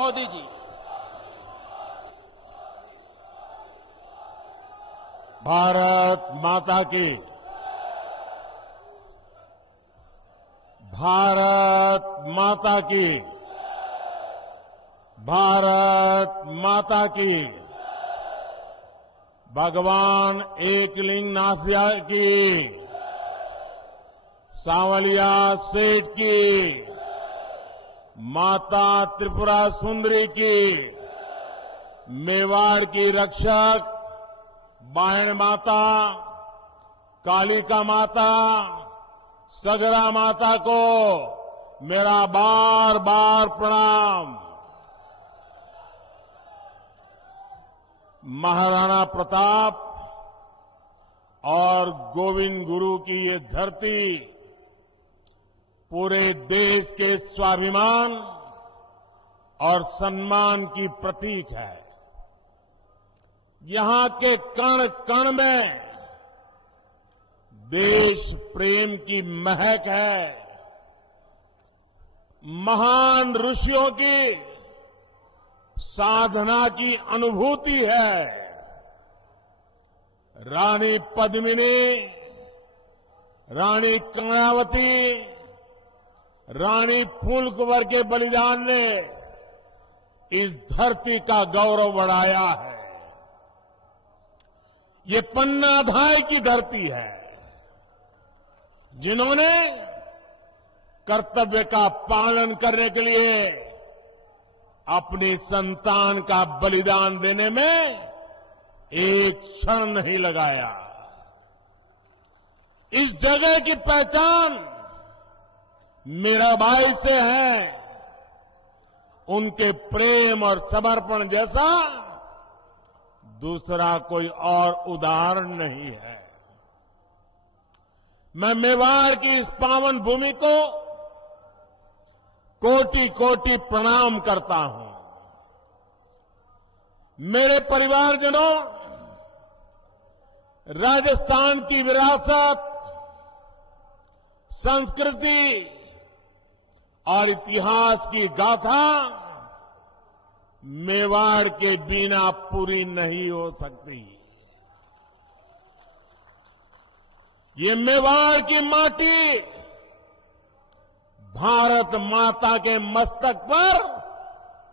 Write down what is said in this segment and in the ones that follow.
मोदी जी। भारत माता की, भारत माता की, भारत माता की, भगवान एकलिंगनाथ की, सांवलिया सेठ की, माता त्रिपुरा सुंदरी की, मेवाड़ की रक्षक बायण माता, कालिका माता, सगरा माता को मेरा बार बार प्रणाम। महाराणा प्रताप और गोविंद गुरु की ये धरती पूरे देश के स्वाभिमान और सम्मान की प्रतीक है। यहां के कण कण में देश प्रेम की महक है। महान ऋषियों की साधना की अनुभूति है। रानी पद्मिनी, रानी कर्णावती, रानी फूल कुंवर के बलिदान ने इस धरती का गौरव बढ़ाया है। ये पन्नाधाय की धरती है, जिन्होंने कर्तव्य का पालन करने के लिए अपनी संतान का बलिदान देने में एक क्षण नहीं लगाया। इस जगह की पहचान मीराबाई से है। उनके प्रेम और समर्पण जैसा दूसरा कोई और उदाहरण नहीं है। मैं मेवाड़ की इस पावन भूमि को कोटि कोटि प्रणाम करता हूं। मेरे परिवारजनों, राजस्थान की विरासत, संस्कृति और इतिहास की गाथा मेवाड़ के बिना पूरी नहीं हो सकती। ये मेवाड़ की माटी भारत माता के मस्तक पर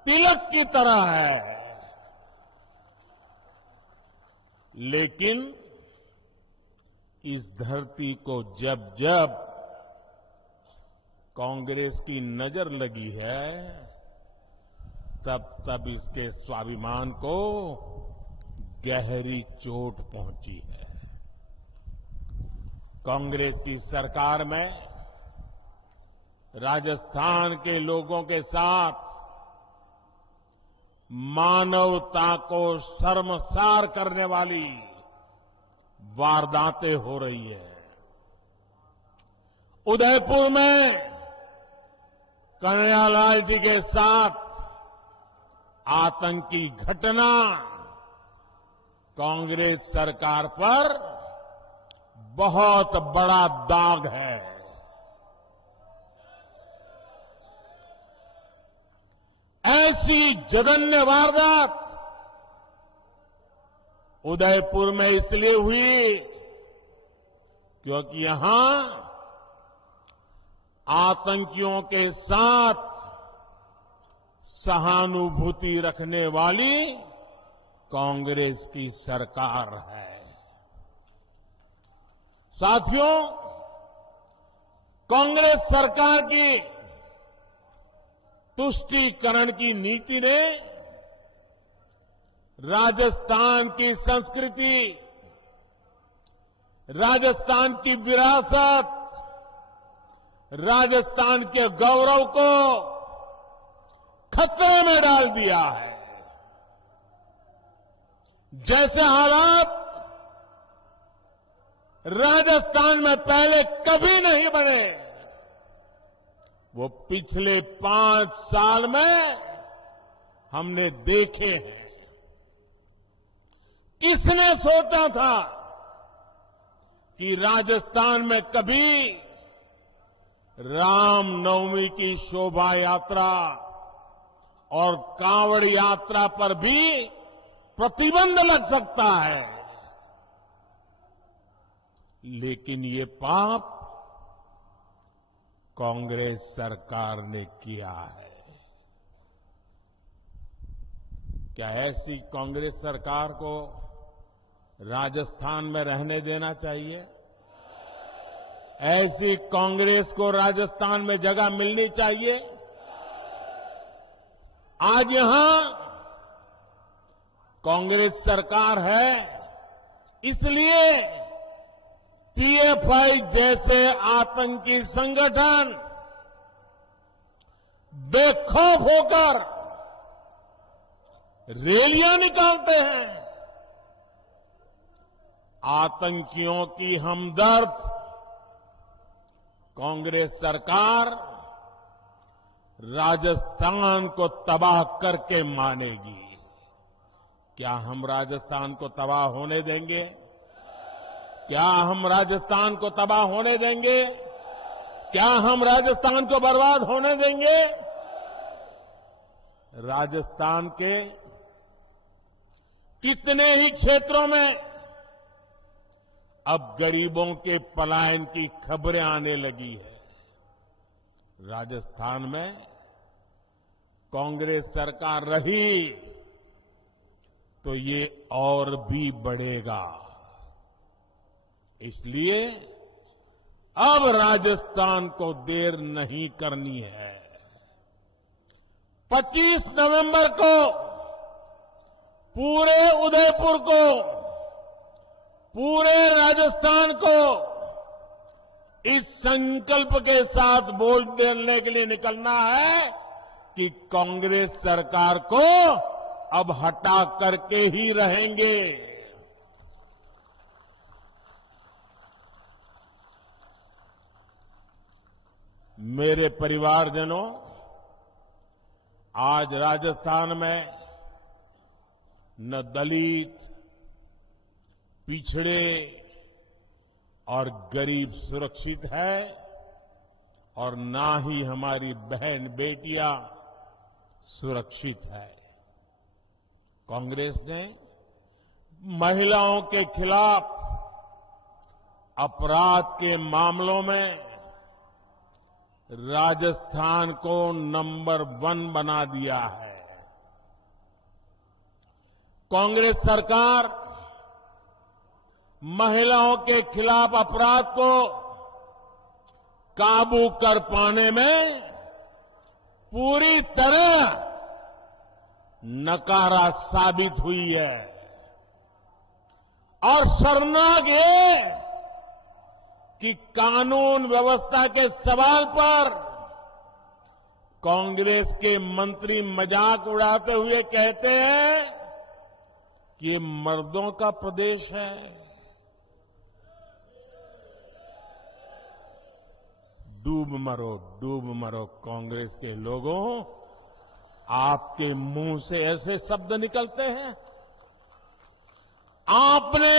तिलक की तरह है। लेकिन इस धरती को जब जब कांग्रेस की नजर लगी है, तब तब इसके स्वाभिमान को गहरी चोट पहुंची है। कांग्रेस की सरकार में राजस्थान के लोगों के साथ मानवता को शर्मसार करने वाली वारदातें हो रही है। उदयपुर में कन्हैयालाल जी के साथ आतंकी घटना कांग्रेस सरकार पर बहुत बड़ा दाग है। ऐसी जघन्य वारदात उदयपुर में इसलिए हुई क्योंकि यहां आतंकियों के साथ सहानुभूति रखने वाली कांग्रेस की सरकार है। साथियों, कांग्रेस सरकार की तुष्टीकरण की नीति ने राजस्थान की संस्कृति, राजस्थान की विरासत, राजस्थान के गौरव को खतरे में डाल दिया है। जैसे हालात राजस्थान में पहले कभी नहीं बने, वो पिछले 5 साल में हमने देखे हैं। किसने सोचा था कि राजस्थान में कभी रामनवमी की शोभा यात्रा और कांवड़ यात्रा पर भी प्रतिबंध लग सकता है। लेकिन ये पाप कांग्रेस सरकार ने किया है। क्या ऐसी कांग्रेस सरकार को राजस्थान में रहने देना चाहिए? ऐसी कांग्रेस को राजस्थान में जगह मिलनी चाहिए? आज यहां कांग्रेस सरकार है, इसलिए पीएफआई जैसे आतंकी संगठन बेखौफ होकर रैलियां निकालते हैं। आतंकियों की हमदर्द कांग्रेस सरकार राजस्थान को तबाह करके मानेगी। क्या हम राजस्थान को तबाह होने देंगे? क्या हम राजस्थान को तबाह होने देंगे? क्या हम राजस्थान को बर्बाद होने देंगे? राजस्थान के कितने ही क्षेत्रों में अब गरीबों के पलायन की खबरें आने लगी है। राजस्थान में कांग्रेस सरकार रही तो ये और भी बढ़ेगा। इसलिए अब राजस्थान को देर नहीं करनी है। 25 नवंबर को पूरे उदयपुर को, पूरे राजस्थान को इस संकल्प के साथ वोट देने के लिए निकलना है कि कांग्रेस सरकार को अब हटा करके ही रहेंगे। मेरे परिवारजनों, आज राजस्थान में न दलित, पिछड़े और गरीब सुरक्षित है और ना ही हमारी बहन बेटियां सुरक्षित है। कांग्रेस ने महिलाओं के खिलाफ अपराध के मामलों में राजस्थान को नंबर 1 बना दिया है। कांग्रेस सरकार महिलाओं के खिलाफ अपराध को काबू कर पाने में पूरी तरह नकारा साबित हुई है। और शर्मनाक ये कि कानून व्यवस्था के सवाल पर कांग्रेस के मंत्री मजाक उड़ाते हुए कहते हैं कि ये मर्दों का प्रदेश है। डूब मरो कांग्रेस के लोगों, आपके मुंह से ऐसे शब्द निकलते हैं। आपने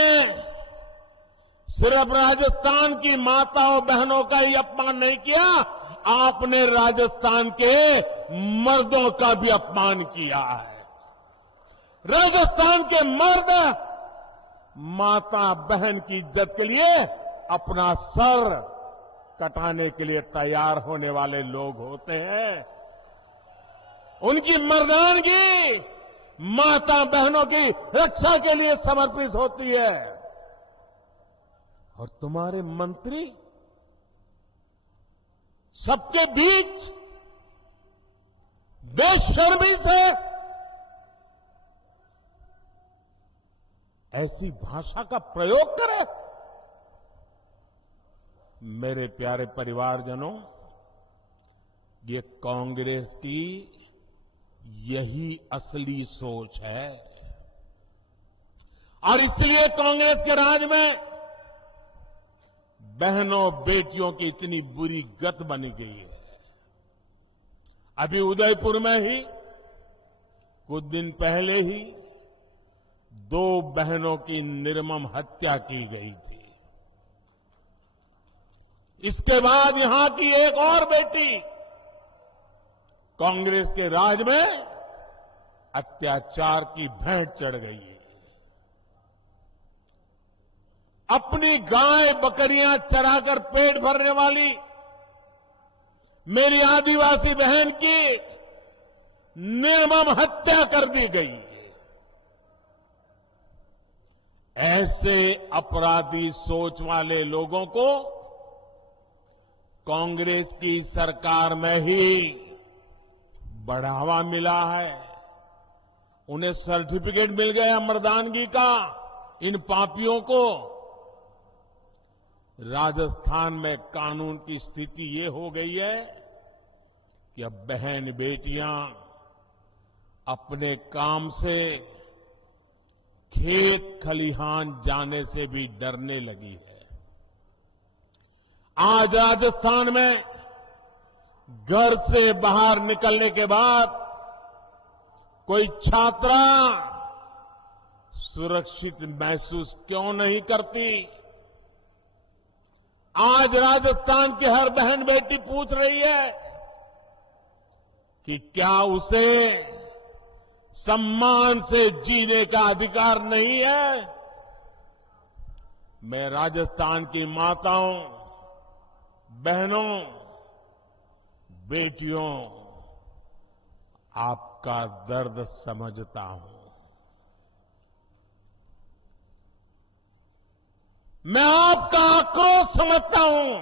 सिर्फ राजस्थान की माताओं बहनों का ही अपमान नहीं किया, आपने राजस्थान के मर्दों का भी अपमान किया है। राजस्थान के मर्द माता बहन की इज्जत के लिए अपना सर कटाने के लिए तैयार होने वाले लोग होते हैं। उनकी मर्दानगी माता बहनों की रक्षा के लिए समर्पित होती है। और तुम्हारे मंत्री सबके बीच बेशर्मी से ऐसी भाषा का प्रयोग करें। मेरे प्यारे परिवारजनों, ये कांग्रेस की यही असली सोच है और इसलिए कांग्रेस के राज में बहनों बेटियों की इतनी बुरी गत बनी गई है। अभी उदयपुर में ही कुछ दिन पहले ही 2 बहनों की निर्मम हत्या की गई थी। इसके बाद यहां की एक और बेटी कांग्रेस के राज में अत्याचार की भेंट चढ़ गई है। अपनी गाय बकरियां चराकर पेट भरने वाली मेरी आदिवासी बहन की निर्मम हत्या कर दी गई। ऐसे अपराधी सोच वाले लोगों को कांग्रेस की सरकार में ही बढ़ावा मिला है। उन्हें सर्टिफिकेट मिल गया मर्दानगी का। इन पापियों को राजस्थान में कानून की स्थिति ये हो गई है कि अब बहन बेटियां अपने काम से खेत खलिहान जाने से भी डरने लगी है। आज राजस्थान में घर से बाहर निकलने के बाद कोई छात्रा सुरक्षित महसूस क्यों नहीं करती? आज राजस्थान की हर बहन बेटी पूछ रही है कि क्या उसे सम्मान से जीने का अधिकार नहीं है? मैं राजस्थान की माताओं, बहनों, बेटियों, आपका दर्द समझता हूं। मैं आपका आक्रोश समझता हूं।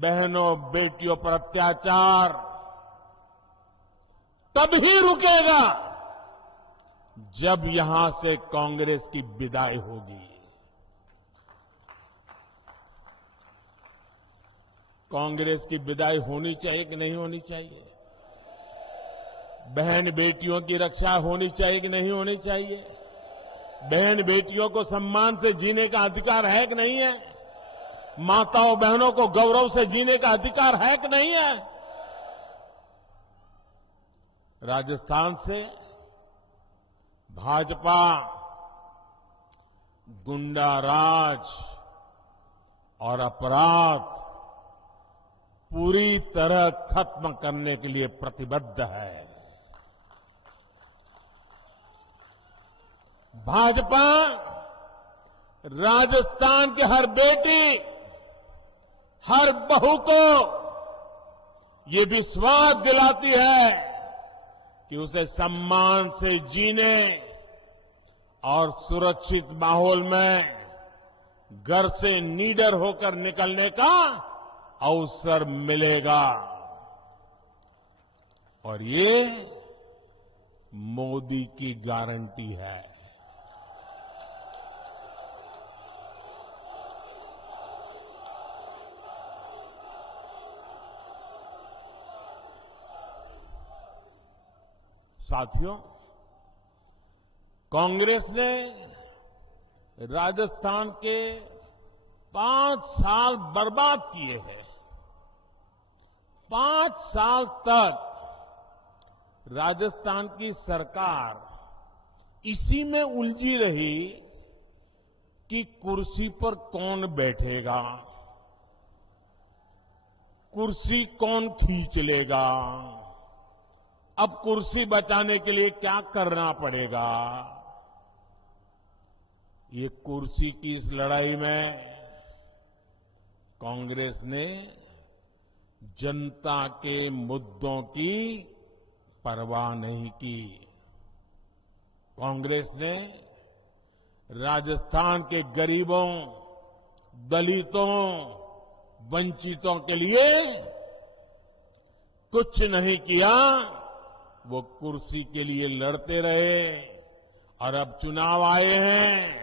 बहनों बेटियों पर अत्याचार तभी रुकेगा जब यहां से कांग्रेस की विदाई होगी। कांग्रेस की विदाई होनी चाहिए कि नहीं होनी चाहिए? बहन बेटियों की रक्षा होनी चाहिए कि नहीं होनी चाहिए? बहन बेटियों को सम्मान से जीने का अधिकार है कि नहीं है? माताओं बहनों को गौरव से जीने का अधिकार है कि नहीं है? राजस्थान से भाजपा गुंडा राज और अपराध पूरी तरह खत्म करने के लिए प्रतिबद्ध है। भाजपा राजस्थान की हर बेटी, हर बहू को ये विश्वास दिलाती है कि उसे सम्मान से जीने और सुरक्षित माहौल में घर से निडर होकर निकलने का अवसर मिलेगा। और ये मोदी की गारंटी है। साथियों, कांग्रेस ने राजस्थान के 5 साल बर्बाद किए हैं। 5 साल तक राजस्थान की सरकार इसी में उलझी रही कि कुर्सी पर कौन बैठेगा, कुर्सी कौन खींच लेगा, अब कुर्सी बचाने के लिए क्या करना पड़ेगा। ये कुर्सी की इस लड़ाई में कांग्रेस ने जनता के मुद्दों की परवाह नहीं की। कांग्रेस ने राजस्थान के गरीबों, दलितों, वंचितों के लिए कुछ नहीं किया। वो कुर्सी के लिए लड़ते रहे और अब चुनाव आए हैं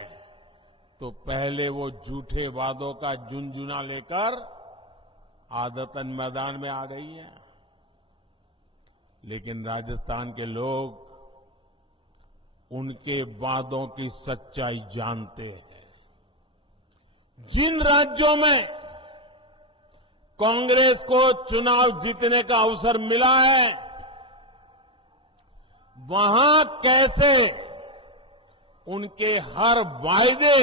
तो पहले वो झूठे वादों का झुनझुना लेकर आदतन मैदान में आ गई है। लेकिन राजस्थान के लोग उनके वादों की सच्चाई जानते हैं। जिन राज्यों में कांग्रेस को चुनाव जीतने का अवसर मिला है, वहां कैसे उनके हर वायदे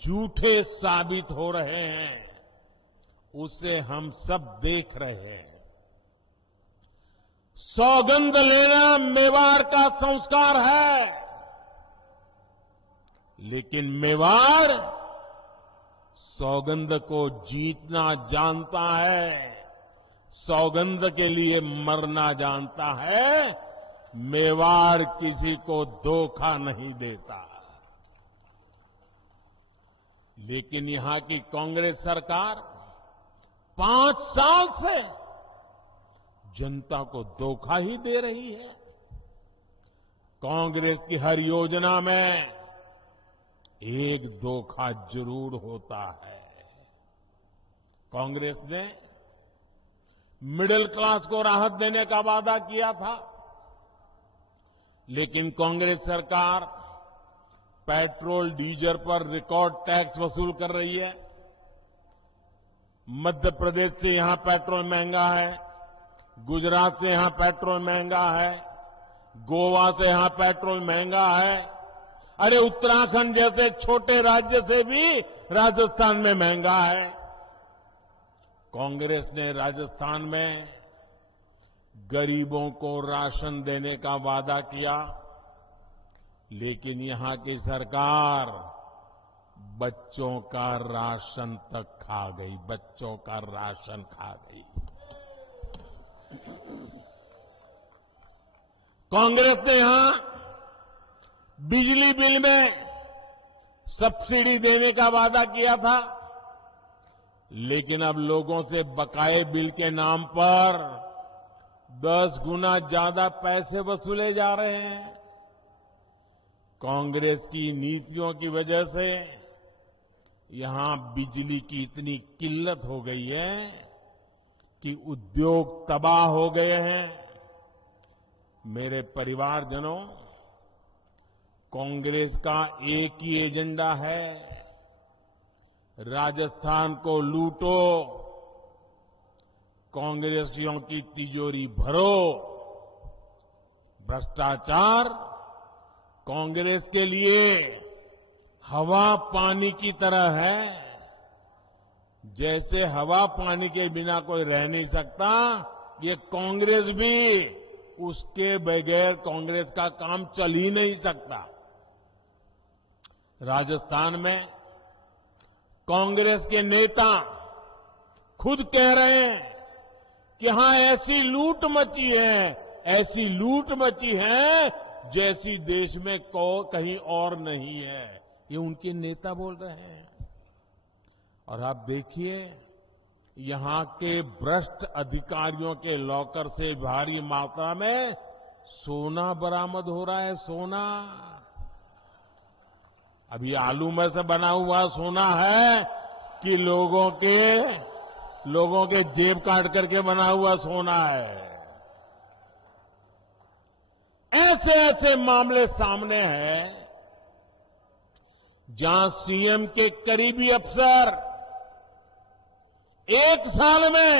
झूठे साबित हो रहे हैं, उसे हम सब देख रहे हैं। सौगंध लेना मेवाड़ का संस्कार है, लेकिन मेवाड़ सौगंध को जीतना जानता है, सौगंध के लिए मरना जानता है। मेवाड़ किसी को धोखा नहीं देता। लेकिन यहां की कांग्रेस सरकार 5 साल से जनता को धोखा ही दे रही है। कांग्रेस की हर योजना में एक धोखा जरूर होता है। कांग्रेस ने मिडिल क्लास को राहत देने का वादा किया था, लेकिन कांग्रेस सरकार पेट्रोल डीजल पर रिकॉर्ड टैक्स वसूल कर रही है। मध्य प्रदेश से यहां पेट्रोल महंगा है, गुजरात से यहां पेट्रोल महंगा है, गोवा से यहां पेट्रोल महंगा है। अरे उत्तराखंड जैसे छोटे राज्य से भी राजस्थान में महंगा है। कांग्रेस ने राजस्थान में गरीबों को राशन देने का वादा किया, लेकिन यहां की सरकार बच्चों का राशन तक खा गई, बच्चों का राशन खा गई। कांग्रेस ने यहां बिजली बिल में सब्सिडी देने का वादा किया था, लेकिन अब लोगों से बकाये बिल के नाम पर 10 गुना ज्यादा पैसे वसूले जा रहे हैं। कांग्रेस की नीतियों की वजह से यहां बिजली की इतनी किल्लत हो गई है कि उद्योग तबाह हो गए हैं। मेरे परिवारजनों, कांग्रेस का एक ही एजेंडा है, राजस्थान को लूटो, कांग्रेसियों की तिजोरी भरो। भ्रष्टाचार कांग्रेस के लिए हवा पानी की तरह है। जैसे हवा पानी के बिना कोई रह नहीं सकता, ये कांग्रेस भी उसके बगैर कांग्रेस का काम चल ही नहीं सकता। राजस्थान में कांग्रेस के नेता खुद कह रहे हैं कि हां ऐसी लूट मची है, ऐसी लूट मची है जैसी देश में कहीं और नहीं है। ये उनके नेता बोल रहे हैं। और आप देखिए, यहां के भ्रष्ट अधिकारियों के लॉकर से भारी मात्रा में सोना बरामद हो रहा है। सोना अभी आलू में से बना हुआ सोना है कि लोगों के जेब काट करके बना हुआ सोना है। ऐसे ऐसे मामले सामने हैं जहां सीएम के करीबी अफसर एक साल में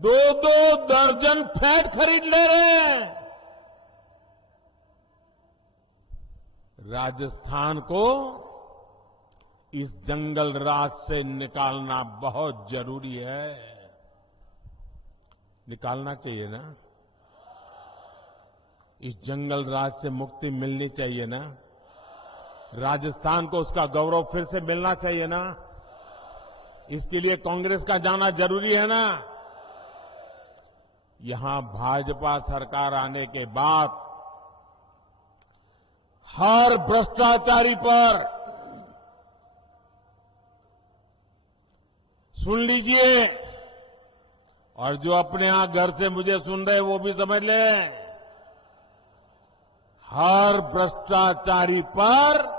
2-2 दर्जन फ्लैट खरीद ले रहे हैं। राजस्थान को इस जंगल राज से निकालना बहुत जरूरी है। निकालना चाहिए ना? इस जंगल राज से मुक्ति मिलनी चाहिए ना? राजस्थान को उसका गौरव फिर से मिलना चाहिए ना? इसके लिए कांग्रेस का जाना जरूरी है ना? यहां भाजपा सरकार आने के बाद हर भ्रष्टाचारी पर सुन लीजिए, और जो अपने यहां घर से मुझे सुन रहे वो भी समझ लें, हर भ्रष्टाचारी पर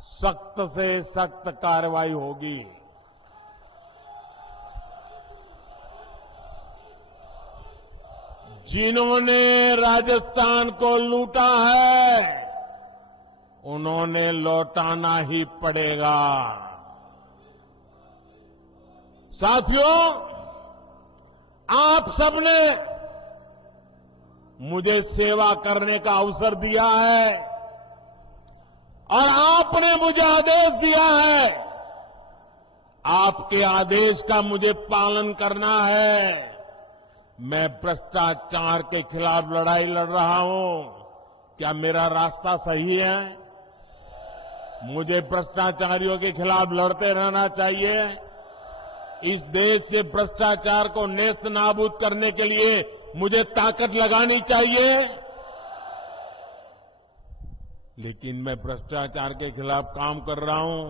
सख्त से सख्त कार्रवाई होगी। जिन्होंने राजस्थान को लूटा है उन्होंने लौटाना ही पड़ेगा। साथियों, आप सबने मुझे सेवा करने का अवसर दिया है और आपने मुझे आदेश दिया है। आपके आदेश का मुझे पालन करना है। मैं भ्रष्टाचार के खिलाफ लड़ाई लड़ रहा हूं। क्या मेरा रास्ता सही है? मुझे भ्रष्टाचारियों के खिलाफ लड़ते रहना चाहिए। इस देश से भ्रष्टाचार को नेस्त नाबूद करने के लिए मुझे ताकत लगानी चाहिए। लेकिन मैं भ्रष्टाचार के खिलाफ काम कर रहा हूं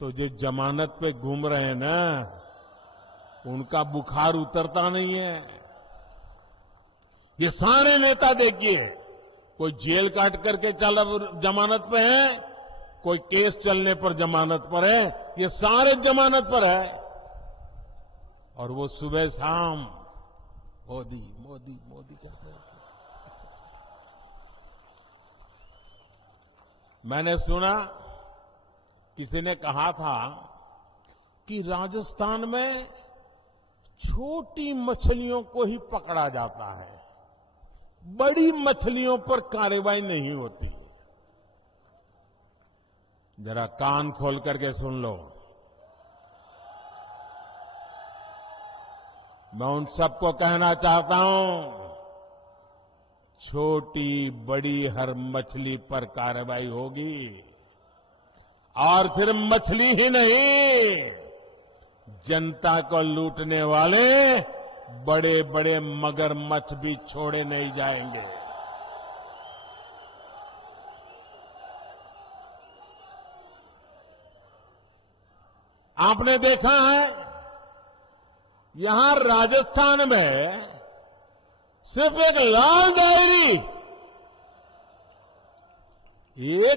तो जो जमानत पे घूम रहे हैं ना, उनका बुखार उतरता नहीं है। ये सारे नेता देखिए, कोई जेल काट करके जमानत पे है, कोई केस चलने पर जमानत पर है, ये सारे जमानत पर है। और वो सुबह शाम मोदी मोदी मोदी करते हैं। मैंने सुना किसी ने कहा था कि राजस्थान में छोटी मछलियों को ही पकड़ा जाता है, बड़ी मछलियों पर कार्रवाई नहीं होती। जरा कान खोल करके सुन लो। मैं उन सबको कहना चाहता हूं, छोटी बड़ी हर मछली पर कार्रवाई होगी। और सिर्फ मछली ही नहीं, जनता को लूटने वाले बड़े बड़े मगरमच्छ भी छोड़े नहीं जाएंगे। आपने देखा है, यहां राजस्थान में सिर्फ एक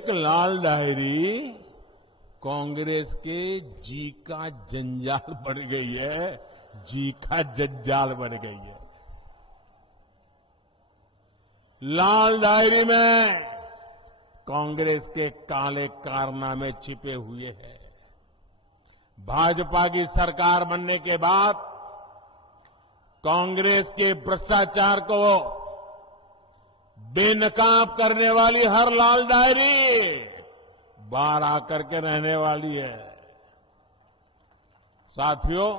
लाल डायरी कांग्रेस के जी का जंजाल बन गई है, जी का जंजाल बन गई है। लाल डायरी में कांग्रेस के काले कारनामे छिपे हुए हैं। भाजपा की सरकार बनने के बाद कांग्रेस के भ्रष्टाचार को बेनकाब करने वाली हर लाल डायरी बाहर आकर के रहने वाली है। साथियों,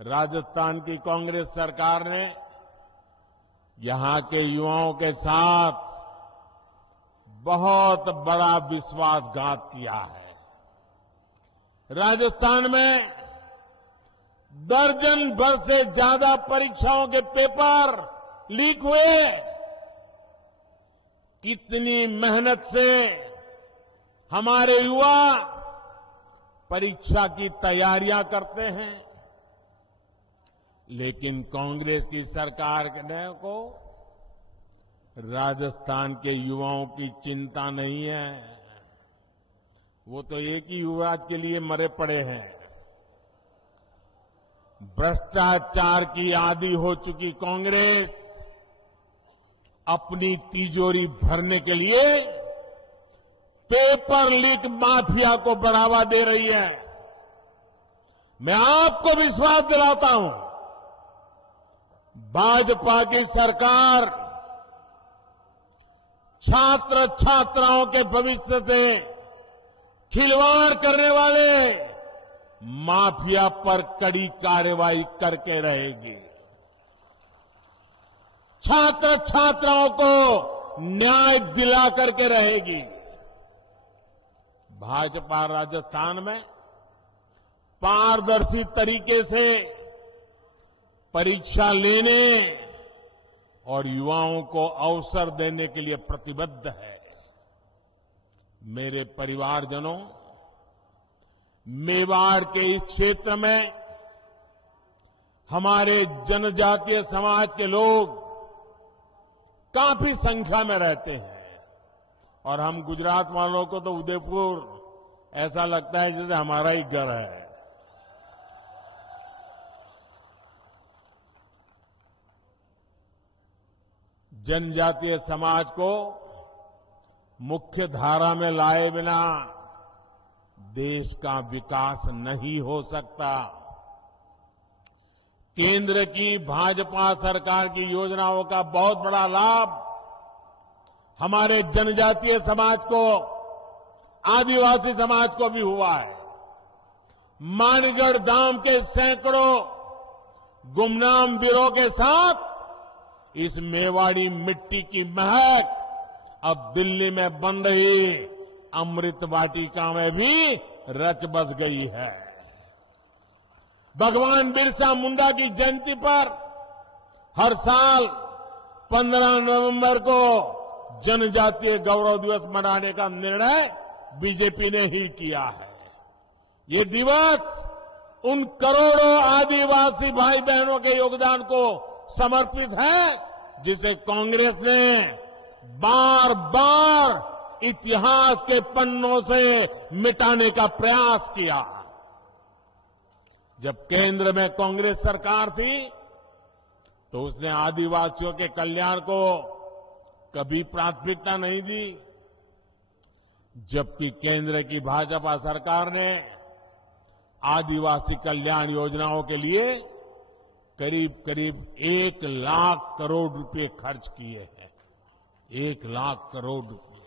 राजस्थान की कांग्रेस सरकार ने यहां के युवाओं के साथ बहुत बड़ा विश्वासघात किया है। राजस्थान में दर्जन भर से ज्यादा परीक्षाओं के पेपर लीक हुए। कितनी मेहनत से हमारे युवा परीक्षा की तैयारियां करते हैं, लेकिन कांग्रेस की सरकार को राजस्थान के युवाओं की चिंता नहीं है। वो तो एक ही युवराज के लिए मरे पड़े हैं। भ्रष्टाचार की आदी हो चुकी कांग्रेस अपनी तिजोरी भरने के लिए पेपर लीक माफिया को बढ़ावा दे रही है। मैं आपको विश्वास दिलाता हूं, भाजपा की सरकार छात्र छात्राओं के भविष्य से खिलवाड़ करने वाले माफिया पर कड़ी कार्रवाई करके रहेगी। छात्र छात्राओं को न्याय दिला करके रहेगी। भाजपा राजस्थान में पारदर्शी तरीके से परीक्षा लेने और युवाओं को अवसर देने के लिए प्रतिबद्ध है। मेरे परिवारजनों, मेवाड़ के इस क्षेत्र में हमारे जनजातीय समाज के लोग काफी संख्या में रहते हैं। और हम गुजरात वालों को तो उदयपुर ऐसा लगता है जैसे हमारा ही घर है। जनजातीय समाज को मुख्य धारा में लाए बिना देश का विकास नहीं हो सकता। केंद्र की भाजपा सरकार की योजनाओं का बहुत बड़ा लाभ हमारे जनजातीय समाज को, आदिवासी समाज को भी हुआ है। मानगढ़ धाम के सैकड़ों गुमनाम वीरों के साथ इस मेवाड़ी मिट्टी की महक अब दिल्ली में बन रही अमृत वाटिका में भी रच बस गई है। भगवान बिरसा मुंडा की जयंती पर हर साल 15 नवंबर को जनजातीय गौरव दिवस मनाने का निर्णय बीजेपी ने ही किया है। ये दिवस उन करोड़ों आदिवासी भाई बहनों के योगदान को समर्पित है जिसे कांग्रेस ने बार बार इतिहास के पन्नों से मिटाने का प्रयास किया। जब केंद्र में कांग्रेस सरकार थी तो उसने आदिवासियों के कल्याण को कभी प्राथमिकता नहीं दी, जबकि केंद्र की भाजपा सरकार ने आदिवासी कल्याण योजनाओं के लिए करीब करीब 1 लाख करोड़ रुपए खर्च किए हैं। 1 लाख करोड़ रुपए।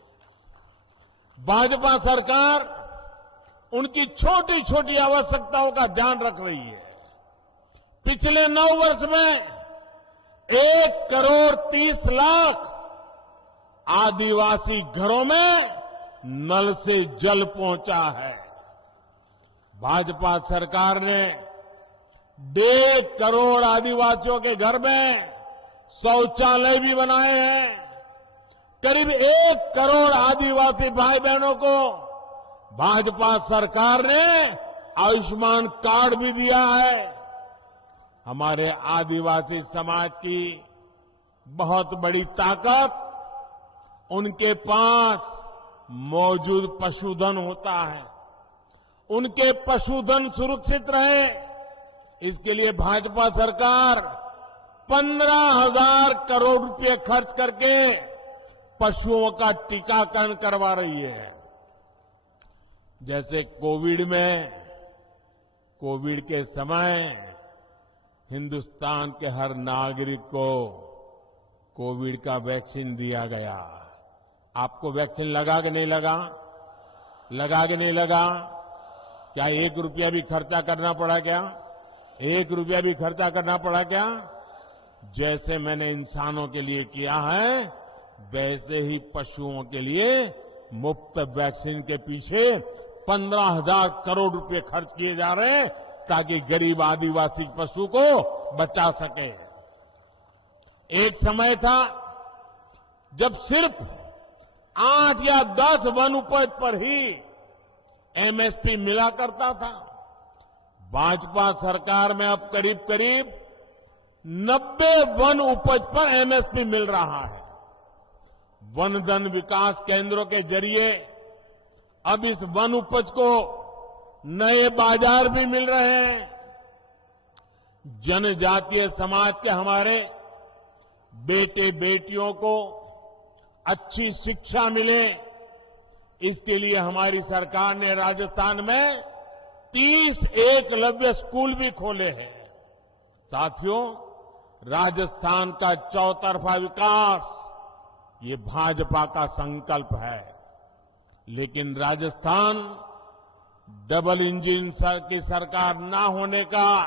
भाजपा सरकार उनकी छोटी छोटी आवश्यकताओं का ध्यान रख रही है। पिछले 9 वर्ष में 1 करोड़ 30 लाख आदिवासी घरों में नल से जल पहुंचा है। भाजपा सरकार ने 1.5 करोड़ आदिवासियों के घर में शौचालय भी बनाए हैं। करीब 1 करोड़ आदिवासी भाई बहनों को भाजपा सरकार ने आयुष्मान कार्ड भी दिया है। हमारे आदिवासी समाज की बहुत बड़ी ताकत उनके पास मौजूद पशुधन होता है। उनके पशुधन सुरक्षित रहे, इसके लिए भाजपा सरकार 15,000 करोड़ रुपए खर्च करके पशुओं का टीकाकरण करवा रही है। जैसे कोविड के समय हिंदुस्तान के हर नागरिक को कोविड का वैक्सीन दिया गया। आपको वैक्सीन लगा कि नहीं लगा? लगा कि नहीं लगा? क्या 1 रुपया भी खर्चा करना पड़ा क्या? 1 रुपया भी खर्चा करना पड़ा क्या? जैसे मैंने इंसानों के लिए किया है वैसे ही पशुओं के लिए मुफ्त वैक्सीन के पीछे 15,000 करोड़ रुपए खर्च किए जा रहे हैं ताकि गरीब आदिवासी पशु को बचा सके। एक समय था जब सिर्फ 8 या 10 वन उपज पर ही एमएसपी मिला करता था। भाजपा सरकार में अब करीब करीब 90 वन उपज पर एमएसपी मिल रहा है। वन धन विकास केंद्रों के जरिए अब इस वन उपज को नए बाजार भी मिल रहे हैं। जनजातीय समाज के हमारे बेटे बेटियों को अच्छी शिक्षा मिले, इसके लिए हमारी सरकार ने राजस्थान में 30 एकलव्य स्कूल भी खोले हैं। साथियों, राजस्थान का चौतरफा विकास ये भाजपा का संकल्प है, लेकिन राजस्थान डबल इंजन की सरकार ना होने का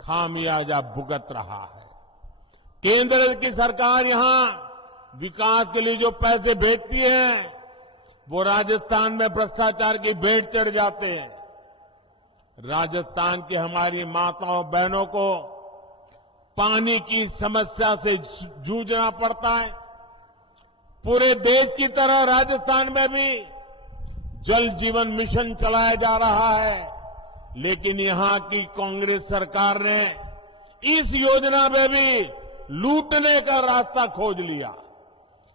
खामियाजा भुगत रहा है। केंद्र की सरकार यहां विकास के लिए जो पैसे भेजती है वो राजस्थान में भ्रष्टाचार की भेंट चढ़ जाते हैं। राजस्थान की हमारी माताओं बहनों को पानी की समस्या से जूझना पड़ता है। पूरे देश की तरह राजस्थान में भी जल जीवन मिशन चलाया जा रहा है, लेकिन यहां की कांग्रेस सरकार ने इस योजना में भी लूटने का रास्ता खोज लिया।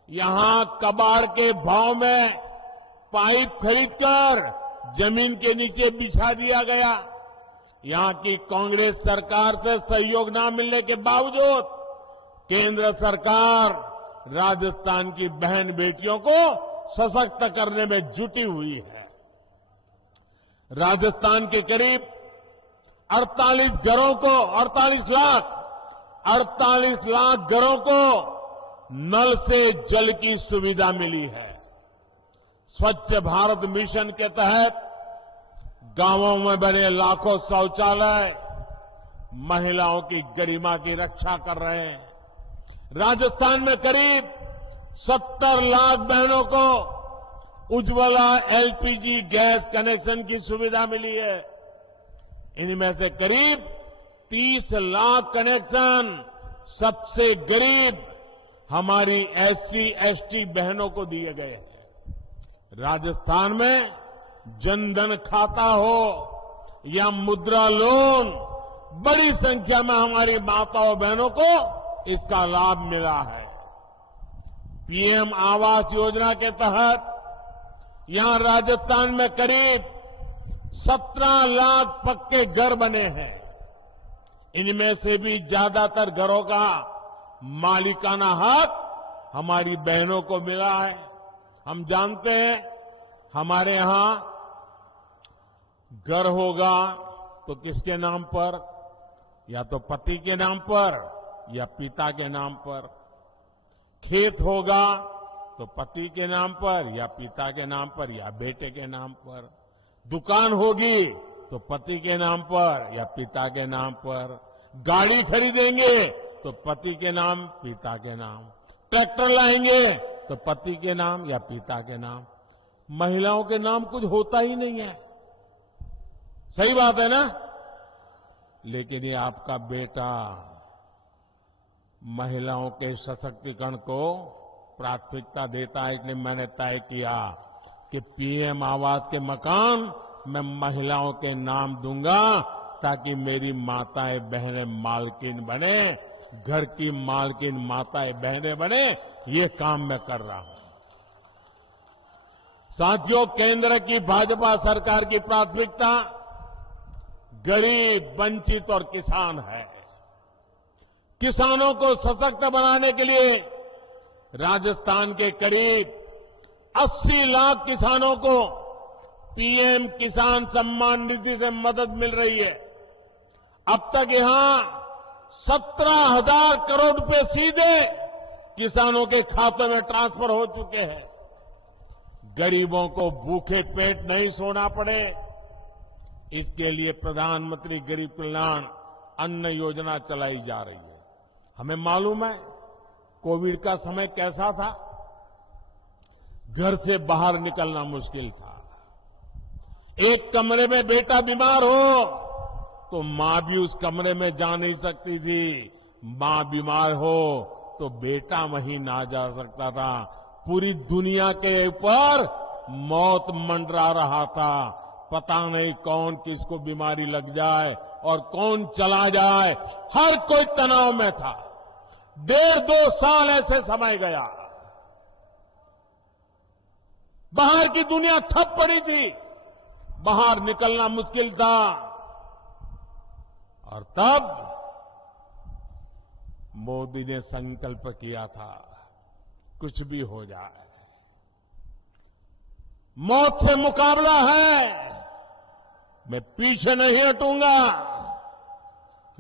यहां कबाड़ के भाव में पाइप खरीदकर जमीन के नीचे बिछा दिया गया। यहां की कांग्रेस सरकार से सहयोग न मिलने के बावजूद केंद्र सरकार राजस्थान की बहन बेटियों को सशक्त करने में जुटी हुई है। राजस्थान के करीब 48 लाख घरों को नल से जल की सुविधा मिली है। स्वच्छ भारत मिशन के तहत गांवों में बने लाखों शौचालय महिलाओं की गरिमा की रक्षा कर रहे हैं। राजस्थान में करीब 70 लाख बहनों को उज्ज्वला एलपीजी गैस कनेक्शन की सुविधा मिली है। इनमें से करीब 30 लाख कनेक्शन सबसे गरीब हमारी एससी एसटी बहनों को दिए गए हैं। राजस्थान में जनधन खाता हो या मुद्रा लोन, बड़ी संख्या में हमारी माताओं बहनों को इसका लाभ मिला है। पीएम आवास योजना के तहत यहां राजस्थान में करीब 17 लाख पक्के घर बने हैं। इनमें से भी ज्यादातर घरों का मालिकाना हक हमारी बहनों को मिला है। हम जानते हैं हमारे यहां घर होगा तो किसके नाम पर, या तो पति के नाम पर या पिता के नाम पर। खेत होगा तो पति के नाम पर या पिता के नाम पर या बेटे के नाम पर। दुकान होगी तो पति के नाम पर या पिता के नाम पर। गाड़ी खरीदेंगे तो पति के नाम पिता के नाम। ट्रैक्टर लाएंगे तो पति के नाम या पिता के नाम। महिलाओं के नाम कुछ होता ही नहीं है। सही बात है ना? लेकिन ये आपका बेटा महिलाओं के सशक्तिकरण को प्राथमिकता देता है। इसलिए मैंने तय किया कि पीएम आवास के मकान मैं महिलाओं के नाम दूंगा, ताकि मेरी माताएं बहनें मालकिन बने, घर की मालकिन माताएं बहनें बने। ये काम मैं कर रहा हूं। साथियों, केंद्र की भाजपा सरकार की प्राथमिकता गरीब, वंचित और किसान है। किसानों को सशक्त बनाने के लिए राजस्थान के करीब 80 लाख किसानों को पीएम किसान सम्मान निधि से मदद मिल रही है। अब तक यहां 17,000 करोड़ रुपए सीधे किसानों के खातों में ट्रांसफर हो चुके हैं। गरीबों को भूखे पेट नहीं सोना पड़े, इसके लिए प्रधानमंत्री गरीब कल्याण अन्न योजना चलाई जा रही है। हमें मालूम है कोविड का समय कैसा था। घर से बाहर निकलना मुश्किल था। एक कमरे में बेटा बीमार हो तो मां भी उस कमरे में जा नहीं सकती थी। मां बीमार हो तो बेटा वहीं ना जा सकता था। पूरी दुनिया के ऊपर मौत मंडरा रहा था। पता नहीं कौन किसको बीमारी लग जाए और कौन चला जाए। हर कोई तनाव में था। 1.5-2 साल ऐसे समय गया। बाहर की दुनिया ठप पड़ी थी, बाहर निकलना मुश्किल था। और तब मोदी ने संकल्प किया था, कुछ भी हो जाए, मौत से मुकाबला है, मैं पीछे नहीं हटूंगा।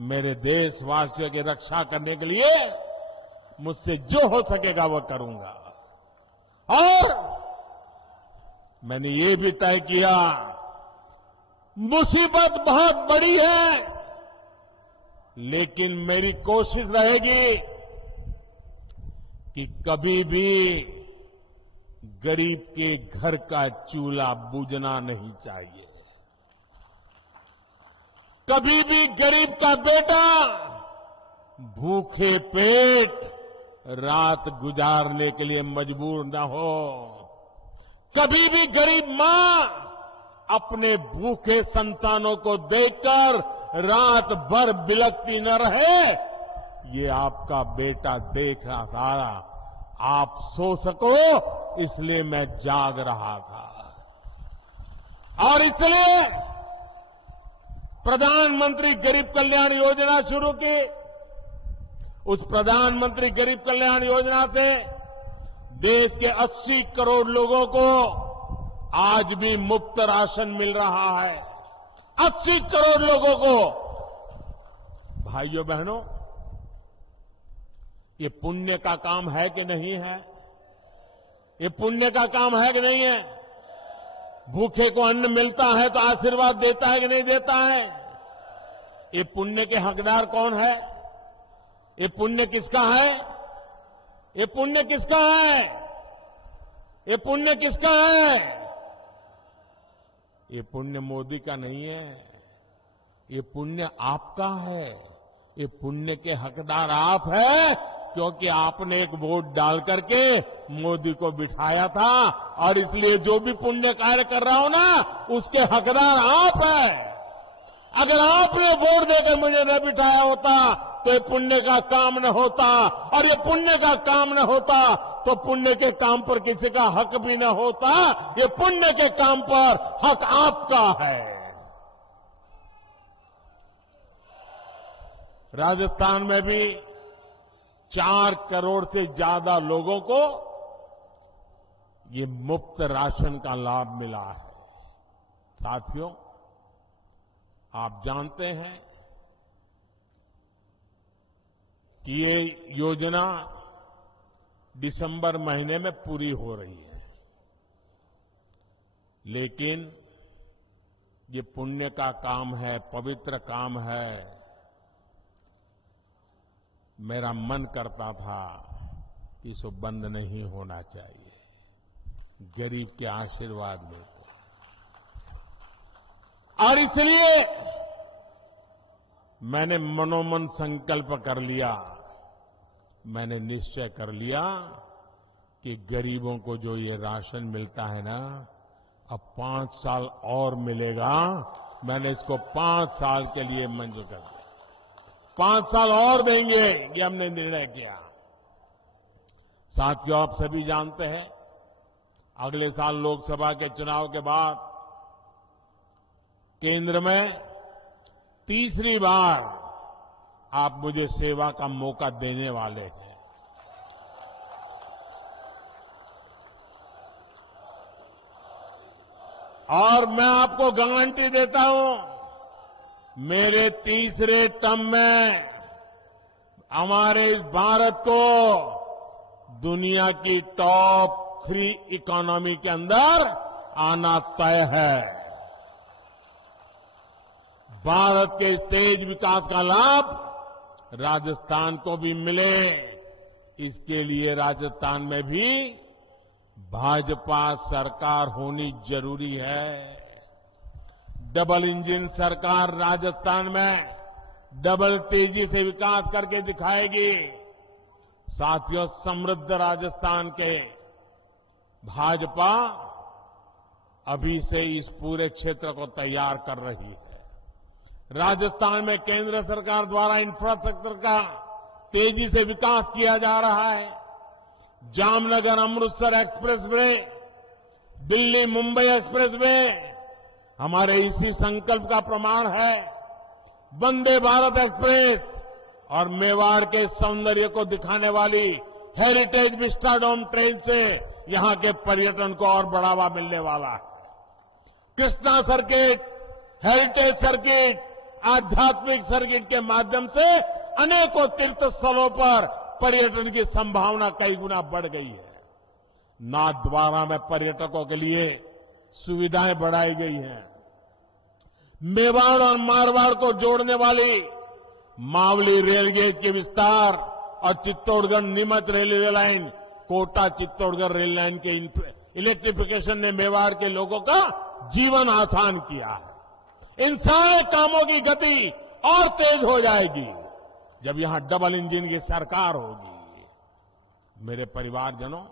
मेरे देशवासियों की रक्षा करने के लिए मुझसे जो हो सकेगा वो करूंगा। और मैंने ये भी तय किया, मुसीबत बहुत बड़ी है, लेकिन मेरी कोशिश रहेगी कि कभी भी गरीब के घर का चूल्हा बुझना नहीं चाहिए। कभी भी गरीब का बेटा भूखे पेट रात गुजारने के लिए मजबूर न हो। कभी भी गरीब मां अपने भूखे संतानों को देखकर रात भर बिलखती न रहे। ये आपका बेटा देख रहा था। आप सो सको इसलिए मैं जाग रहा था। और इसलिए प्रधानमंत्री गरीब कल्याण योजना शुरू की। उस प्रधानमंत्री गरीब कल्याण योजना से देश के 80 करोड़ लोगों को आज भी मुफ्त राशन मिल रहा है। 80 करोड़ लोगों को। भाइयों बहनों, ये पुण्य का काम है कि नहीं है? ये पुण्य का काम है कि नहीं है? भूखे को अन्न मिलता है तो आशीर्वाद देता है कि नहीं देता है? ये पुण्य के हकदार कौन है? ये पुण्य किसका है? ये पुण्य किसका है? ये पुण्य किसका है? ये पुण्य मोदी का नहीं है, ये पुण्य आपका है। ये पुण्य के हकदार आप हैं, क्योंकि आपने एक वोट डाल करके मोदी को बिठाया था, और इसलिए जो भी पुण्य कार्य कर रहा हो ना, उसके हकदार आप हैं। अगर आपने वोट देकर मुझे न बिठाया होता तो ये पुण्य का काम न होता, और ये पुण्य का काम न होता तो पुण्य के काम पर किसी का हक भी न होता। ये पुण्य के काम पर हक आपका है। राजस्थान में भी 4 करोड़ से ज्यादा लोगों को ये मुफ्त राशन का लाभ मिला है। साथियों, आप जानते हैं कि ये योजना दिसंबर महीने में पूरी हो रही है, लेकिन ये पुण्य का काम है, पवित्र काम है। मेरा मन करता था कि इसको बंद नहीं होना चाहिए, गरीब के आशीर्वाद में। और इसलिए मैंने मनोमन संकल्प कर लिया, मैंने निश्चय कर लिया कि गरीबों को जो ये राशन मिलता है ना, अब 5 साल और मिलेगा। मैंने इसको 5 साल के लिए मंजूर कर दिया। 5 साल और देंगे, ये हमने निर्णय किया। साथियों, आप सभी जानते हैं, अगले साल लोकसभा के चुनाव के बाद केंद्र में तीसरी बार आप मुझे सेवा का मौका देने वाले हैं। और मैं आपको गारंटी देता हूं, मेरे तीसरे टर्म में हमारे इस भारत को दुनिया की टॉप 3 इकोनॉमी के अंदर आना तय है। भारत के तेज विकास का लाभ राजस्थान को भी मिले, इसके लिए राजस्थान में भी भाजपा सरकार होनी जरूरी है। डबल इंजन सरकार राजस्थान में डबल तेजी से विकास करके दिखाएगी। साथियों, समृद्ध राजस्थान के भाजपा अभी से इस पूरे क्षेत्र को तैयार कर रही है। राजस्थान में केंद्र सरकार द्वारा इंफ्रास्ट्रक्चर का तेजी से विकास किया जा रहा है। Jamnagar Amritsar express way, Delhi Mumbai express way हमारे इसी संकल्प का प्रमाण है। वंदे भारत एक्सप्रेस और मेवाड़ के सौंदर्य को दिखाने वाली हेरिटेज विस्टाडोम ट्रेन से यहां के पर्यटन को और बढ़ावा मिलने वाला है। कृष्णा सर्किट, हेरिटेज सर्किट, आध्यात्मिक सर्किट के माध्यम से अनेकों तीर्थ स्थलों पर पर्यटन की संभावना कई गुना बढ़ गई है। नाथद्वारा में पर्यटकों के लिए सुविधाएं बढ़ाई गई हैं। मेवाड़ और मारवाड़ को जोड़ने वाली मावली रेलगेज के विस्तार और Chittorgarh Neemuch railway line, Kota Chittorgarh rail line के इलेक्ट्रिफिकेशन ने मेवाड़ के लोगों का जीवन आसान किया है। इन सारे कामों की गति और तेज हो जाएगी जब यहां डबल इंजन की सरकार होगी। मेरे परिवारजनों,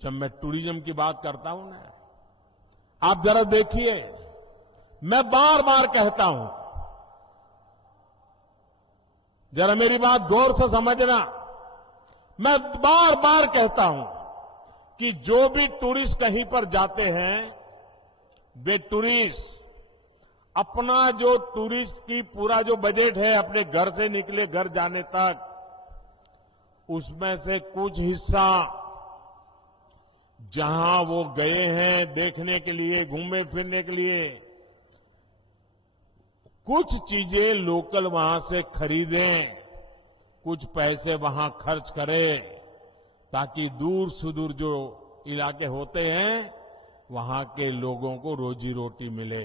जब मैं टूरिज्म की बात करता हूं ना, आप जरा देखिए, मैं बार बार कहता हूं, जरा मेरी बात गौर से समझना, मैं बार बार कहता हूं कि जो भी टूरिस्ट कहीं पर जाते हैं, वे टूरिस्ट अपना जो टूरिस्ट की पूरा जो बजट है अपने घर से निकले घर जाने तक, उसमें से कुछ हिस्सा जहां वो गए हैं देखने के लिए, घूमने फिरने के लिए, कुछ चीजें लोकल वहां से खरीदें, कुछ पैसे वहां खर्च करें, ताकि दूर सुदूर जो इलाके होते हैं वहां के लोगों को रोजी रोटी मिले।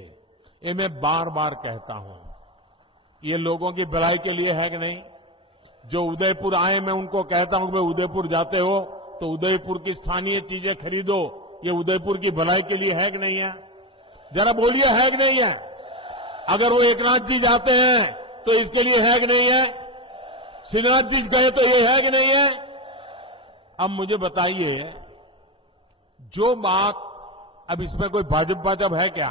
ये मैं बार बार कहता हूं। ये लोगों की भलाई के लिए है कि नहीं? जो उदयपुर आए, मैं उनको कहता हूं कि भाई उदयपुर जाते हो तो उदयपुर की स्थानीय चीजें खरीदो। ये उदयपुर की भलाई के लिए है कि नहीं है? जरा बोलिए, है कि नहीं है? अगर वो एकनाथ जी जाते हैं तो इसके लिए है कि नहीं है? श्रीनाथ जी गए तो ये है कि नहीं है? अब मुझे बताइए, जो बात, अब इसमें कोई भाजपा है क्या?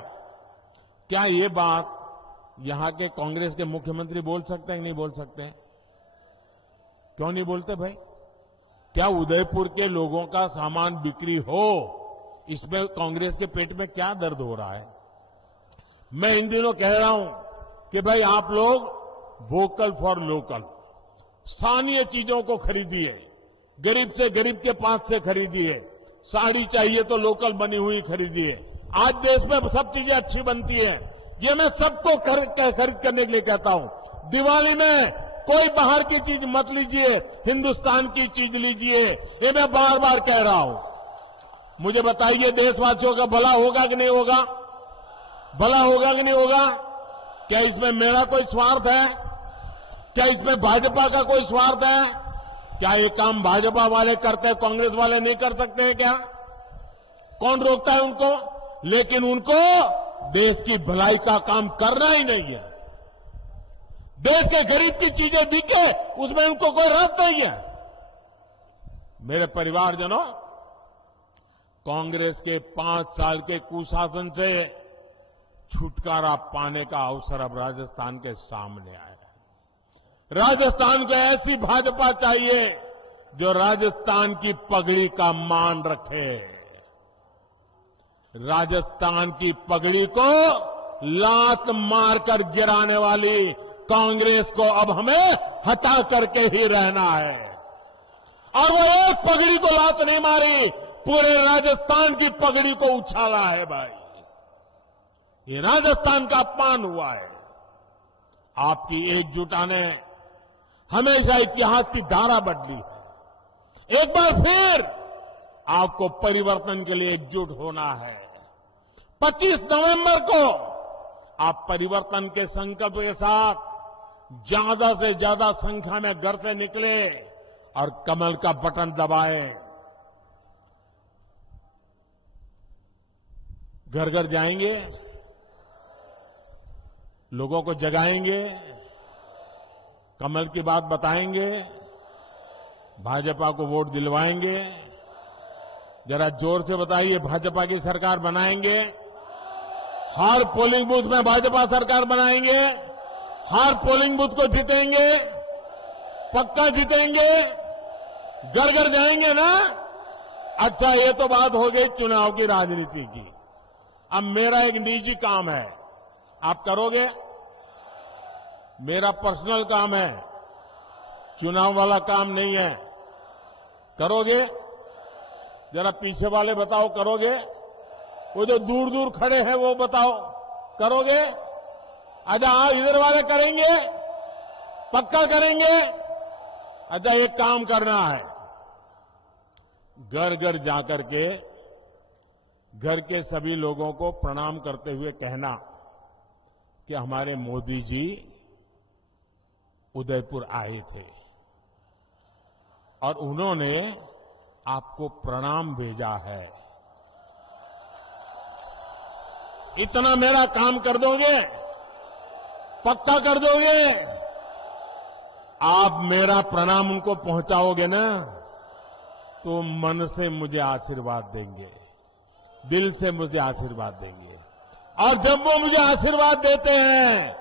क्या ये बात यहां के कांग्रेस के मुख्यमंत्री बोल सकते हैं कि नहीं बोल सकते हैं? क्यों नहीं बोलते भाई? क्या उदयपुर के लोगों का सामान बिक्री हो, इसमें कांग्रेस के पेट में क्या दर्द हो रहा है? मैं इन दिनों कह रहा हूं कि भाई आप लोग वोकल फॉर लोकल, स्थानीय चीजों को खरीदिए, गरीब से गरीब के पास से खरीदिए। साड़ी चाहिए तो लोकल बनी हुई खरीदिए। आज देश में सब चीजें अच्छी बनती है, ये मैं सबको खरीद करने के लिए कहता हूं। दिवाली में कोई बाहर की चीज मत लीजिए, हिंदुस्तान की चीज लीजिए, ये मैं बार बार कह रहा हूं। मुझे बताइए, देशवासियों का भला होगा कि नहीं होगा? भला होगा कि नहीं होगा? क्या इसमें मेरा कोई स्वार्थ है? क्या इसमें भाजपा का कोई स्वार्थ है? क्या ये काम भाजपा वाले करते हैं, कांग्रेस वाले नहीं कर सकते हैं क्या? कौन रोकता है उनको? लेकिन उनको देश की भलाई का काम करना ही नहीं है। देश के गरीब की चीजें दिखे, उसमें उनको कोई रस नहीं है। मेरे परिवारजनों, कांग्रेस के 5 साल के कुशासन से छुटकारा पाने का अवसर अब राजस्थान के सामने आया है। राजस्थान को ऐसी भाजपा चाहिए जो राजस्थान की पगड़ी का मान रखे। राजस्थान की पगड़ी को लात मारकर गिराने वाली कांग्रेस को अब हमें हटा करके ही रहना है। और वो एक पगड़ी को लात नहीं मारी, पूरे राजस्थान की पगड़ी को उछाला है भाई। ये राजस्थान का अपमान हुआ है। आपकी एकजुटता ने हमेशा इतिहास की धारा बदली है। एक बार फिर आपको परिवर्तन के लिए एकजुट होना है। 25 नवंबर को आप परिवर्तन के संकल्प के साथ ज्यादा से ज्यादा संख्या में घर से निकले और कमल का बटन दबाएं। घर घर जाएंगे, लोगों को जगाएंगे, कमल की बात बताएंगे, भाजपा को वोट दिलवाएंगे। जरा जोर से बताइए, भाजपा की सरकार बनाएंगे? हर पोलिंग बूथ में भाजपा सरकार बनाएंगे? हर पोलिंग बूथ को जीतेंगे? पक्का जीतेंगे? घर घर जाएंगे ना? अच्छा, ये तो बात हो गई चुनाव की राजनीति की। अब मेरा एक निजी काम है, आप करोगे? मेरा पर्सनल काम है, चुनाव वाला काम नहीं है। करोगे? जरा पीछे वाले बताओ, करोगे? वो जो दूर दूर खड़े हैं वो बताओ, करोगे? अच्छा, इधर वाले करेंगे? पक्का करेंगे? अच्छा, एक काम करना है, घर घर जाकर के घर के सभी लोगों को प्रणाम करते हुए कहना कि हमारे मोदी जी उदयपुर आए थे और उन्होंने आपको प्रणाम भेजा है। इतना मेरा काम कर दोगे? पक्का कर दोगे? आप मेरा प्रणाम उनको पहुंचाओगे ना, तो मन से मुझे आशीर्वाद देंगे, दिल से मुझे आशीर्वाद देंगे। और जब वो मुझे आशीर्वाद देते हैं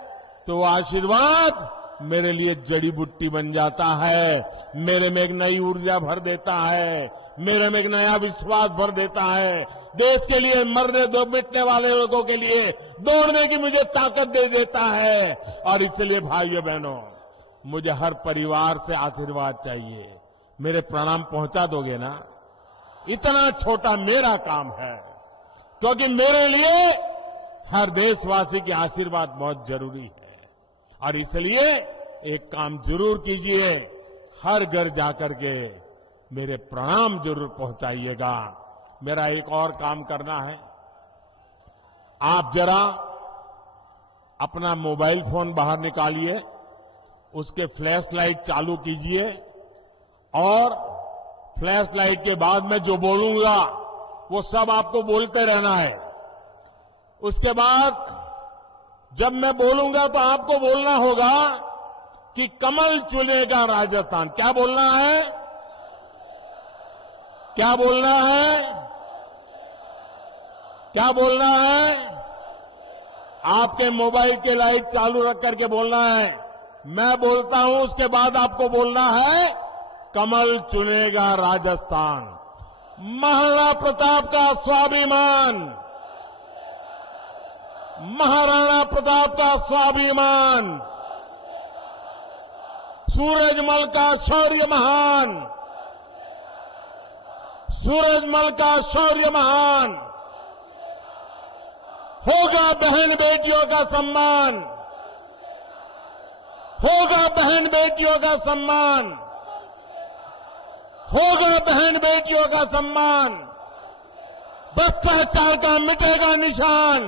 तो वो आशीर्वाद मेरे लिए जड़ी बूटी बन जाता है, मेरे में एक नई ऊर्जा भर देता है, मेरे में एक नया विश्वास भर देता है। देश के लिए मरने दो मिटने वाले लोगों के लिए दौड़ने की मुझे ताकत दे देता है। और इसलिए भाइयों बहनों, मुझे हर परिवार से आशीर्वाद चाहिए। मेरे प्रणाम पहुंचा दोगे ना? इतना छोटा मेरा काम है, क्योंकि मेरे लिए हर देशवासी के आशीर्वाद बहुत जरूरी है। और इसलिए एक काम जरूर कीजिए, हर घर जाकर के मेरे प्रणाम जरूर पहुंचाइएगा। मेरा एक और काम करना है, आप जरा अपना मोबाइल फोन बाहर निकालिए, उसके फ्लैश लाइट चालू कीजिए और फ्लैश लाइट के बाद मैं जो बोलूंगा वो सब आपको बोलते रहना है। उसके बाद जब मैं बोलूंगा तो आपको बोलना होगा कि कमल चुनेगा राजस्थान। क्या बोलना है? क्या बोलना है? क्या बोलना है? आपके मोबाइल के लाइट चालू रख करके बोलना है। मैं बोलता हूं, उसके बाद आपको बोलना है कमल चुनेगा राजस्थान। महाराणा प्रताप का स्वाभिमान, महाराणा प्रताप का स्वाभिमान, सूरजमल का शौर्य महान, सूरजमल का शौर्य महान। होगा बहन बेटियों का सम्मान, होगा बहन बेटियों का सम्मान, होगा बहन बेटियों का सम्मान। भ्रष्टाचार का मिटेगा निशान,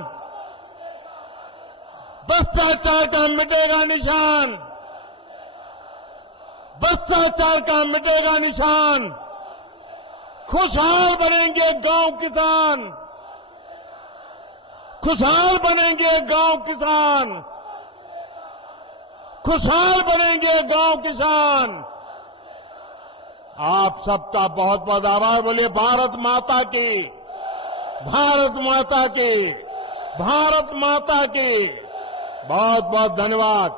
भ्रष्टाचार का मिटेगा निशान, भ्रष्टाचार का मिटेगा निशान। खुशहाल बनेंगे गांव किसान, खुशहाल बनेंगे गांव किसान, खुशहाल बनेंगे गांव किसान। आप सबका बहुत बहुत आभार। बोलिए भारत माता की, भारत माता की, भारत माता की। बहुत बहुत धन्यवाद।